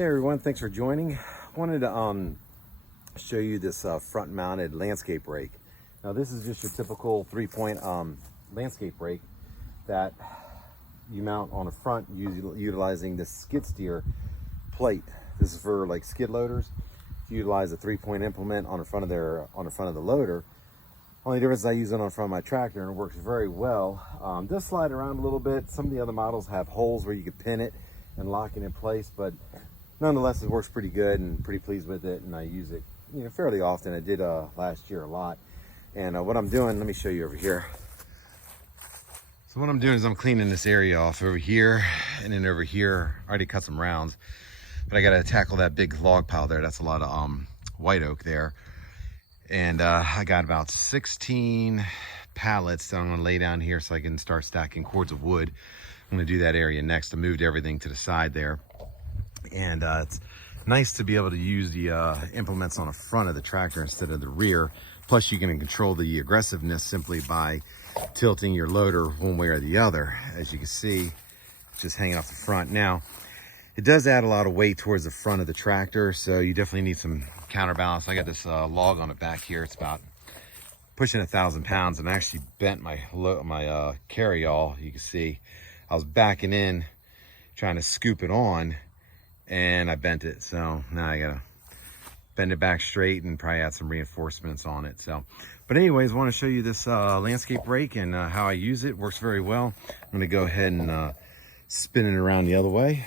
Hey everyone, thanks for joining. I wanted to show you this front mounted landscape rake. Now this is just your typical 3-point landscape rake that you mount on the front utilizing this skid steer plate. This is for like skid loaders. You utilize a 3-point implement on the front of the loader. Only difference is I use it on the front of my tractor and it works very well. Does slide around a little bit. Some of the other models have holes where you could pin it and lock it in place, but nonetheless, it works pretty good and pretty pleased with it, and I use it fairly often. I did last year a lot. And what I'm doing, let me show you over here. So what I'm doing is I'm cleaning this area off over here and then over here. I already cut some rounds, but I got to tackle that big log pile there. That's a lot of white oak there. And I got about 16 pallets that I'm going to lay down here so I can start stacking cords of wood. I'm going to do that area next. I moved everything to the side there. And it's nice to be able to use the implements on the front of the tractor instead of the rear. Plus you can control the aggressiveness simply by tilting your loader one way or the other. As you can see, just hanging off the front. Now, it does add a lot of weight towards the front of the tractor, so you definitely need some counterbalance. I got this log on the back here. It's about pushing 1,000 pounds, and I actually bent my carry-all. You can see I was backing in trying to scoop it on, and I bent it. So now I gotta bend it back straight and probably add some reinforcements on it. So, but anyways, I want to show you this landscape rake and how I use it. It works very well. I'm gonna go ahead and spin it around the other way.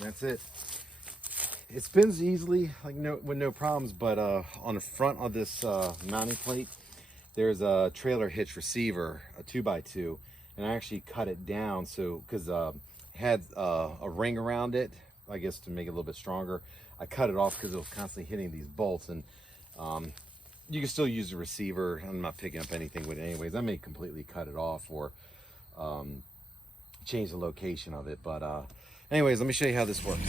That's it. It spins easily, like with no problems, but on the front of this mounting plate, there's a trailer hitch receiver, a 2x2, and I actually cut it down so because it had a ring around it, I guess to make it a little bit stronger. I cut it off because it was constantly hitting these bolts, and you can still use the receiver. I'm not picking up anything with it anyways. I may completely cut it off or change the location of it, but anyways, let me show you how this works.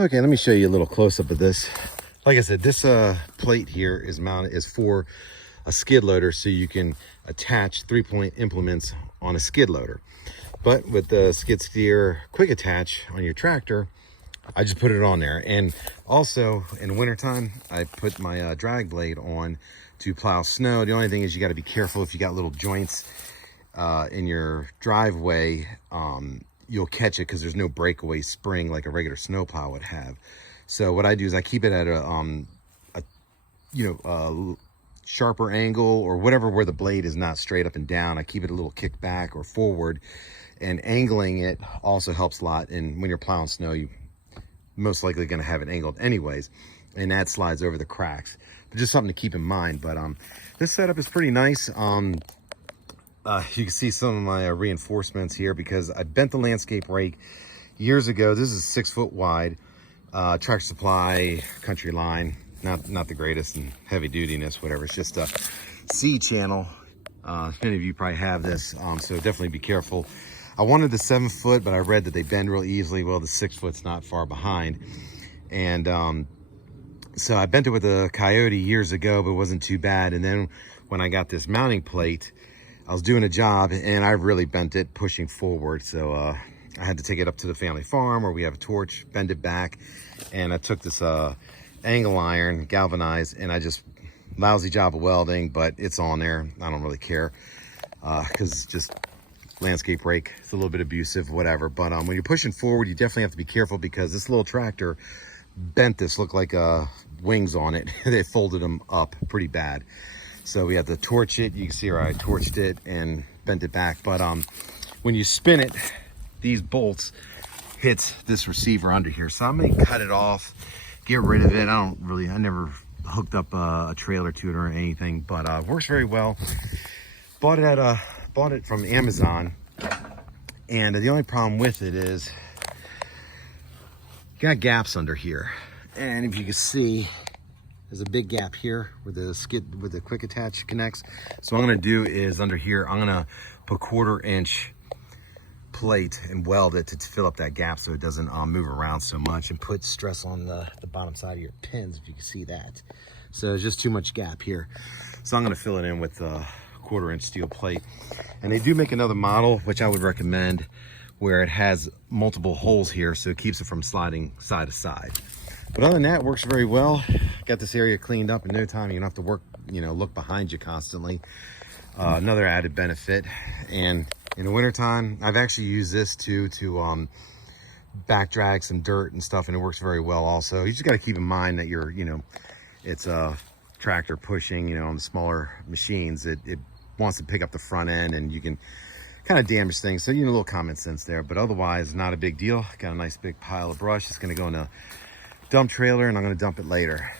Okay, let me show you a little close-up of this. Like I said, this plate here is for a skid loader, so you can attach 3-point implements on a skid loader. But with the skid steer quick attach on your tractor, I just put it on there. And also in the wintertime, I put my drag blade on to plow snow. The only thing is you got to be careful if you got little joints in your driveway. You'll catch it because there's no breakaway spring like a regular snowplow would have. So what I do is I keep it at a sharper angle or whatever, where the blade is not straight up and down. I keep it a little kick back or forward, and angling it also helps a lot. And when you're plowing snow, you most likely going to have it angled anyways, and that slides over the cracks. But just something to keep in mind. But this setup is pretty nice. You can see some of my reinforcements here because I bent the landscape rake years ago. This is 6 foot wide, Tractor Supply, Country Line, not the greatest in heavy dutiness, whatever. It's just a C channel. Many of you probably have this, so definitely be careful. I wanted the 7 foot, but I read that they bend real easily. Well, the 6 foot's not far behind. And so I bent it with a Coyote years ago, but it wasn't too bad. And then when I got this mounting plate, I was doing a job and I really bent it pushing forward. So I had to take it up to the family farm where we have a torch, bend it back. And I took this angle iron, galvanized, and I just, lousy job of welding, but it's on there. I don't really care because it's just landscape rake. It's a little bit abusive, whatever. But when you're pushing forward, you definitely have to be careful because this little tractor bent this, looked like wings on it. They folded them up pretty bad. So we had to torch it. You can see where I torched it and bent it back. But when you spin it, these bolts hit this receiver under here. So I'm gonna cut it off, get rid of it. I never hooked up a trailer to it or anything, but works very well. Bought it from Amazon, and the only problem with it is you got gaps under here. And if you can see, there's a big gap here where the quick attach connects. So what I'm gonna do is under here, I'm gonna put 1/4 inch plate and weld it to fill up that gap so it doesn't move around so much, and put stress on the bottom side of your pins, if you can see that. So there's just too much gap here. So I'm gonna fill it in with a 1/4 inch steel plate. And they do make another model, which I would recommend, where it has multiple holes here so it keeps it from sliding side to side. But other than that, it works very well. Got this area cleaned up in no time. You don't have to work, look behind you constantly. Another added benefit. And in the wintertime, I've actually used this to back drag some dirt and stuff, and it works very well also. You just got to keep in mind that you're, it's a tractor pushing, on the smaller machines. It wants to pick up the front end, and you can kind of damage things. So, a little common sense there, but otherwise not a big deal. Got a nice big pile of brush. It's going to go in a dump trailer, and I'm going to dump it later.